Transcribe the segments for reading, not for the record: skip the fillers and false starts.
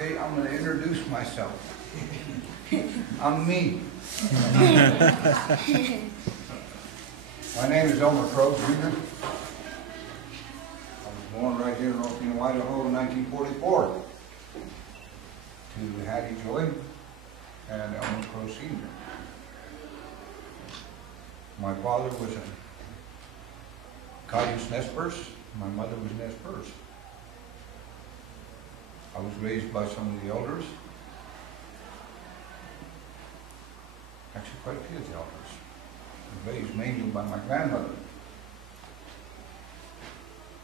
Okay, I'm going to introduce myself. I'm me. My name is Elmer Crow, Jr. I was born right here in North Idaho in 1944 to Hattie Joy and Elmer Crow, Sr. My father was a Cayuse Nez Perce. My mother was Nez Perce. I was raised by some of the elders. Actually, quite a few of the elders. I was raised mainly by my grandmother.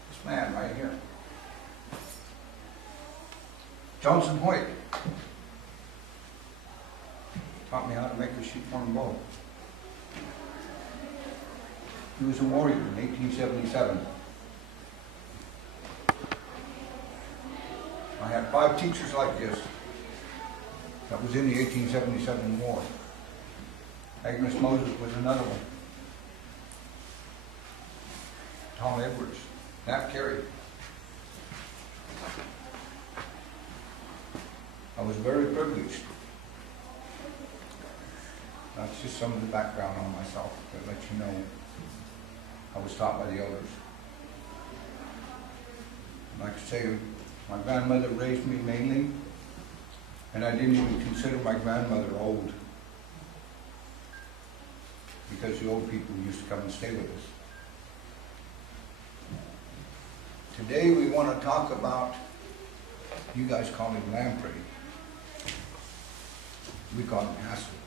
This man right here. Johnson Hoyt. Taught me how to make a sheepworm bow. He was a warrior in 1877. I had 5 teachers like this. That was in the 1877 war. Agnes Moses was another one. Tom Edwards, Nat Carey. I was very privileged. That's just some of the background on myself to let you know I was taught by the elders. Like I say, my grandmother raised me mainly, and I didn't even consider my grandmother old, because the old people used to come and stay with us. Today we want to talk about, you guys call him lamprey. We call him hassel.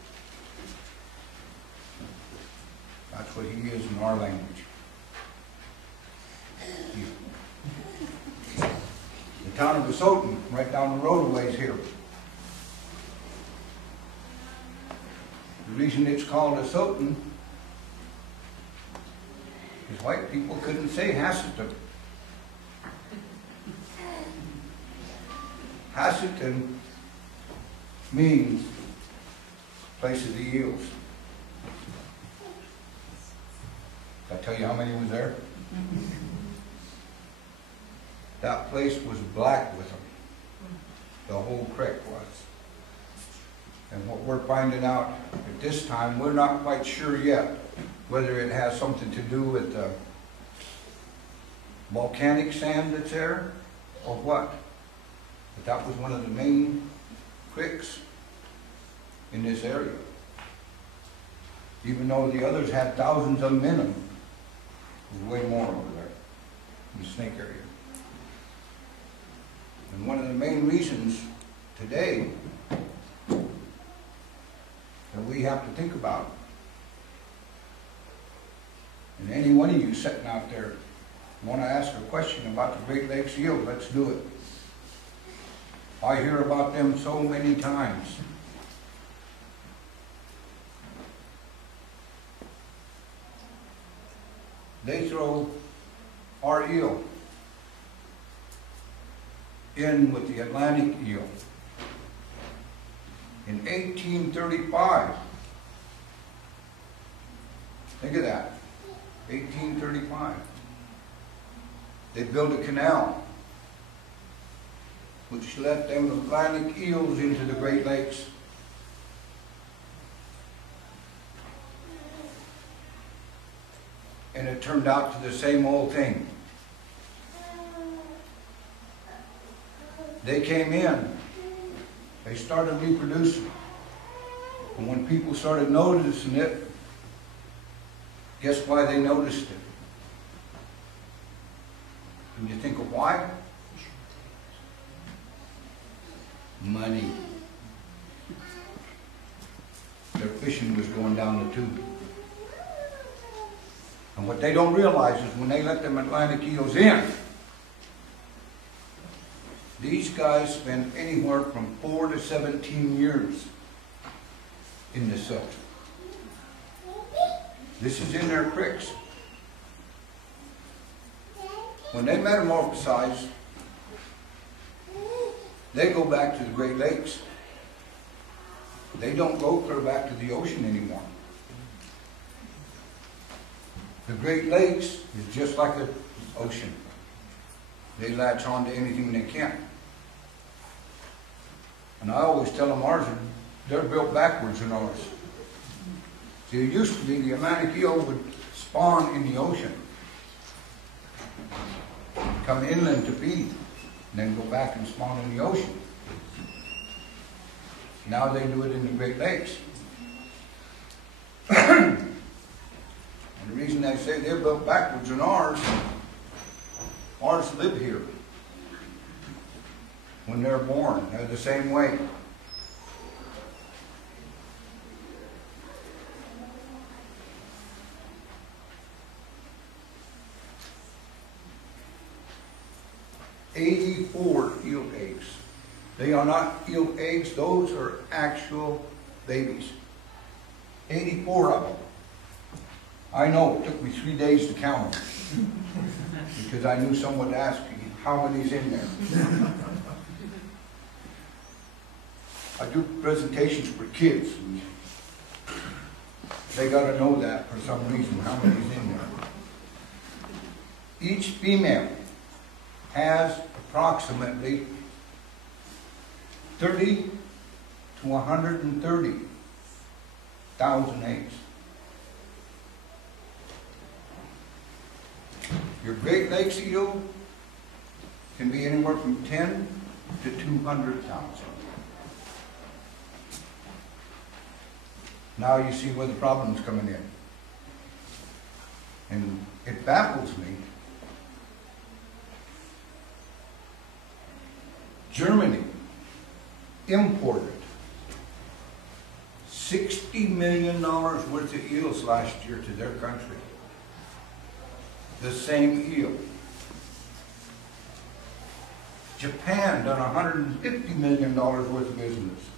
That's what he is in our language. The town of Basotin, right down the road a ways here. The reason it's called Basotin is white people couldn't say Hassiton. Hassiton means place of the eels. Did I tell you how many was there? That place was black with them. The whole creek was. And what we're finding out at this time, we're not quite sure yet whether it has something to do with the volcanic sand that's there or what. But that was one of the main creeks in this area. Even though the others had thousands of them in them, there's way more over there in the Snake area. And one of the main reasons today that we have to think about, and any one of you sitting out there want to ask a question about the Great Lakes eel, let's do it. I hear about them so many times. They throw our eel in with the Atlantic eel. In 1835, think of that, 1835, they built a canal which let them Atlantic eels into the Great Lakes. And it turned out to the same old thing. They came in, they started reproducing. And when people started noticing it, guess why they noticed it? Can you think of why? Money. Their fishing was going down the tube. And what they don't realize is when they let them Atlantic eels in, these guys spend anywhere from 4 to 17 years in the silt. This is in their creeks. When they metamorphosize, they go back to the Great Lakes. They don't go clear back to the ocean anymore. The Great Lakes is just like the ocean. They latch on to anything they can. And I always tell them ours, they're built backwards in ours. See, it used to be the Atlantic eel would spawn in the ocean, come inland to feed, and then go back and spawn in the ocean. Now they do it in the Great Lakes. And the reason they say they're built backwards in ours live here. When they're born, they're the same way. "84 eel eggs." They are not eel eggs, those are actual babies. 84 of them. I know, it took me 3 days to count them. Because I knew someone would ask me, how many's in there? I do presentations for kids. They got to know that for some reason, how many's in there. Each female has approximately 30 to 130,000 eggs. Your Great Lakes eel can be anywhere from 10 to 200,000. Now you see where the problem's coming in. And it baffles me. Germany imported $60 million worth of eels last year to their country. The same eel. Japan done $150 million worth of business.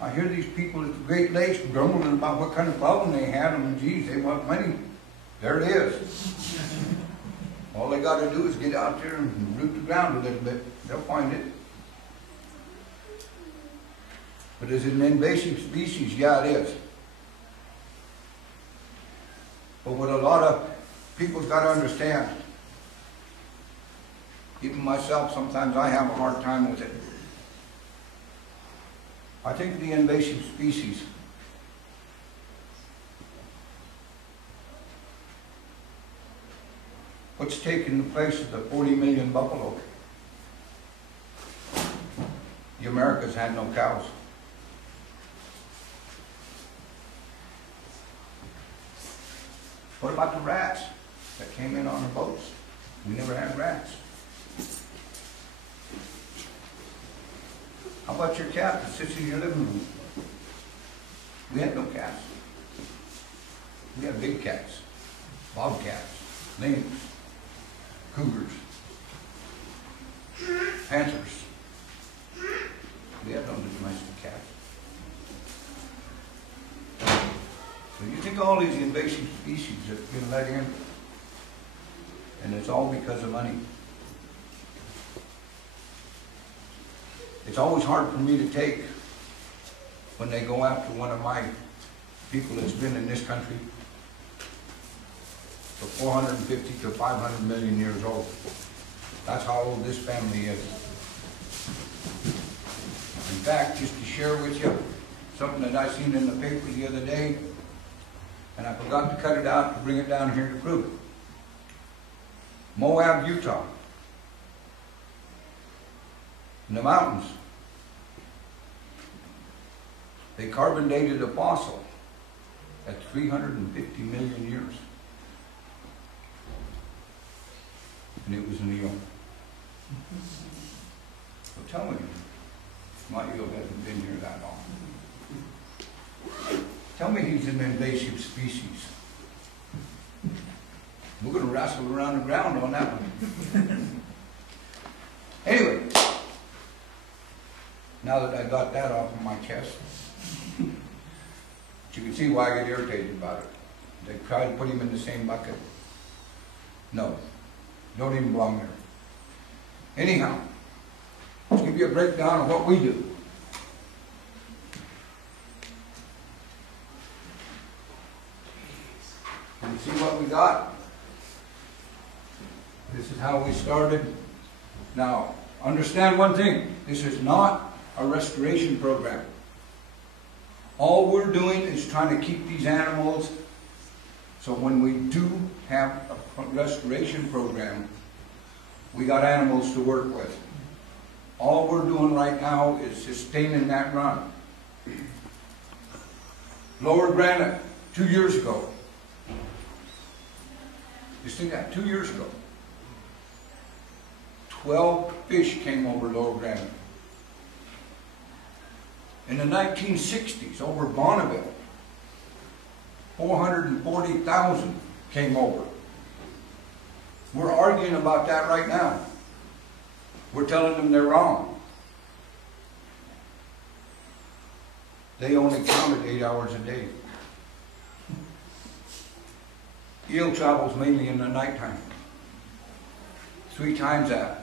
I hear these people at the Great Lakes grumbling about what kind of problem they had, and geez, they want money. There it is. All they got to do is get out there and root the ground a little bit. They'll find it. But is it an invasive species? Yeah, it is. But what a lot of people's got to understand, even myself, sometimes I have a hard time with it. I think the invasive species what's taking the place of the 40 million buffalo? The Americas had no cows. What about the rats that came in on the boats? We never had rats. How about your cat that sits in your living room? We had no cats. We had big cats, bobcats, lynx, cougars, panthers. We had no domestic cats. So you think all these invasive species have been let in, and it's all because of money. It's always hard for me to take when they go after one of my people that's been in this country for 450 to 500 million years old. That's how old this family is. In fact, just to share with you something that I seen in the paper the other day, and I forgot to cut it out to bring it down here to prove it. Moab, Utah. In the mountains. They carbon dated a fossil at 350 million years. And it was an eel. So tell me, my eel hasn't been here that long. Tell me he's an invasive species. We're going to wrestle around the ground on that one. Anyway, now that I got that off of my chest, you can see why I get irritated about it. They try to put him in the same bucket. No, don't even belong there. Anyhow, let's give you a breakdown of what we do. Can you see what we got? This is how we started. Now, Understand one thing, this is not a restoration program. All we're doing is trying to keep these animals, so when we do have a restoration program, we got animals to work with. All we're doing right now is sustaining that run. Lower Granite, 2 years ago. Just think that, 2 years ago. 12 fish came over Lower Granite. In the 1960s, over Bonneville, 440,000 came over. We're arguing about that right now. We're telling them they're wrong. They only counted 8 hours a day. Eel travels mainly in the nighttime. 3 times that.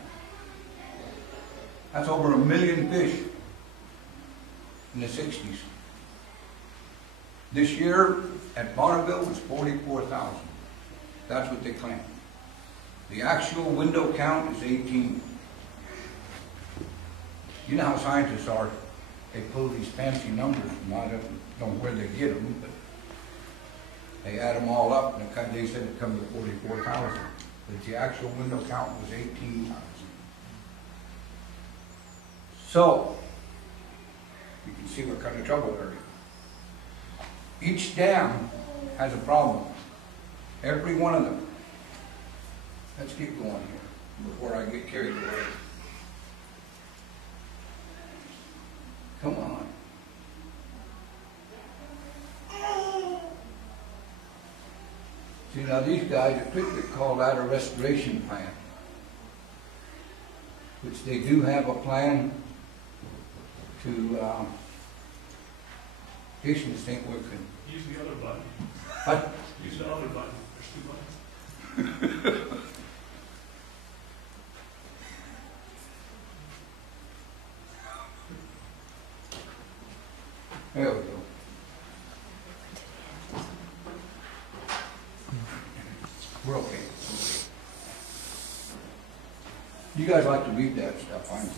That's over 1 million fish in the 60s. This year at Bonneville was 44,000. That's what they claim. The actual window count is 18. You know how scientists are. They pull these fancy numbers, and I don't know where they get them, but they add them all up, and they said it comes to 44,000. But the actual window count was 18,000. So, you can see what kind of trouble they're in. Each dam has a problem. Every one of them. Let's keep going here before I get carried away. Come on. See, now these guys at Pickwick call that a restoration plan, which they do have a plan to, patients think we can. Use the other button. What? Use the other button. There's 2 buttons. There we go. We're okay. You guys like to read that stuff, I know.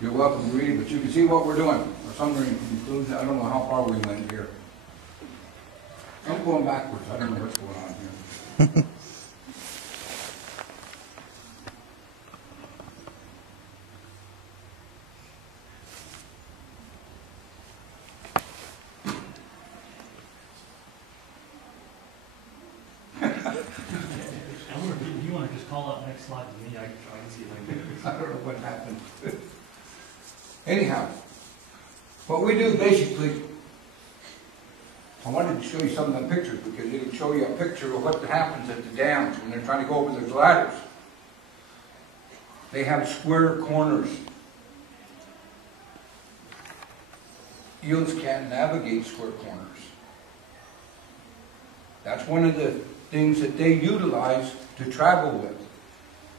You're welcome to read it, but you can see what we're doing. Our summary conclusion. I don't know how far we went here. I'm going backwards. I don't know what's going on here. You want to just call up next slide to me? I can see it. I don't know what happened. Anyhow, what we do basically, I wanted to show you some of the pictures because it'll show you a picture of what happens at the dams when they're trying to go over those ladders. They have square corners. Eels can't navigate square corners. That's one of the things that they utilize to travel with.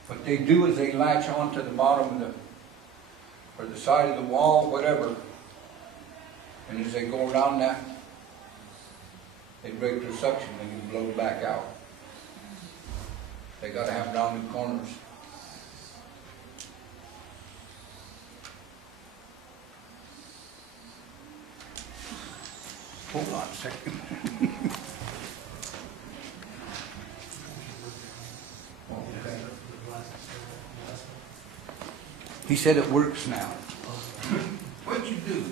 What they do is they latch onto the bottom of or the side of the wall, whatever, and as they go around that, they break their suction and you blow back out. They got to have rounded corners. Hold on a second. He said it works now. What'd you do?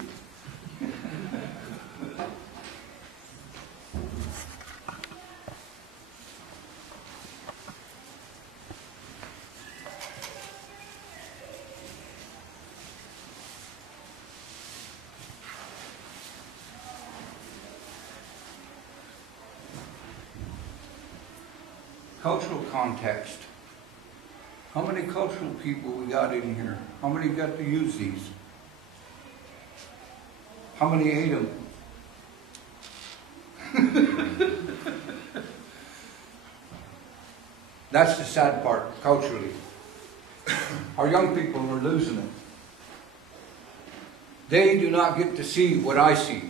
Cultural context. How many cultural people we got in here? How many got to use these? How many ate them? That's the sad part, culturally. Our young people are losing it. They do not get to see what I see.